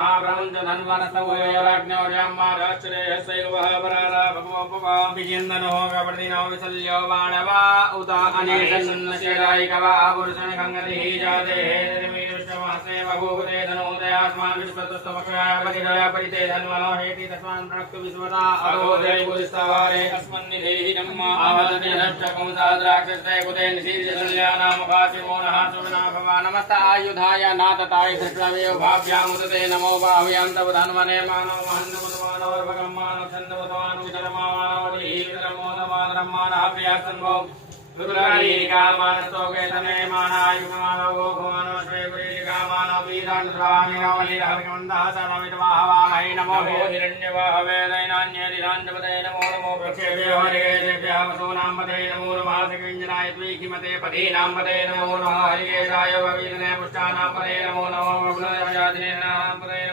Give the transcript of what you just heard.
ब्रह्मंच धन्वनसवयोराज्ञौर्यम्माराश्रयसैवः परारा भगवोपवाभिजिन्दनो गवर्दिनो विसल्यो वाणवा उत अनेशन्नशिरायिकवा पुरुषन् गङ्गतिः जाते हेतिर्मीदृष्टमासे बभूवते धनोदयास्मान् विश्वतस्तमक्षयापतिदया परिते धन्वनो हेति तस्मान् प्रणक्तु विश्वता अरोदय पुरिस्तवारे अस्मन्निधेहि धम्मा आवदति नष्टकुंसाद्राक्षस्ते कुते निशीर्यसल्यानामुखासिमो नः सुविना भवा नमस्त आयुधाय नातताय धृष्णवे भाव्यामुदते नमो भाव्यान्तव धन्वने मानव महन्दवतमानवर्भगं मानव छन्दवतमानु वितरमानवति वितरमोदमानरम्मानः प्रियासन्भो दुर्गारीकामानस्तोकेतने मानायुगमानवो भुवनो श्रेपुरीकामानव वीरान्ध्रामिनवलीरहविकमन्दः सर्वमितवाहवामहे नमो हिरण्यवाहवे दैनान्येरिरान्धपते नमो नमो प्रक्षेभ्यो हरिकेशेभ्यः वसूनाम्पते नमो नमः सिकिञ्जनाय द्विखिमते पदीनाम्पते नमो नमः हरिकेशाय ववीरने पुष्टानाम्पते नमो नमो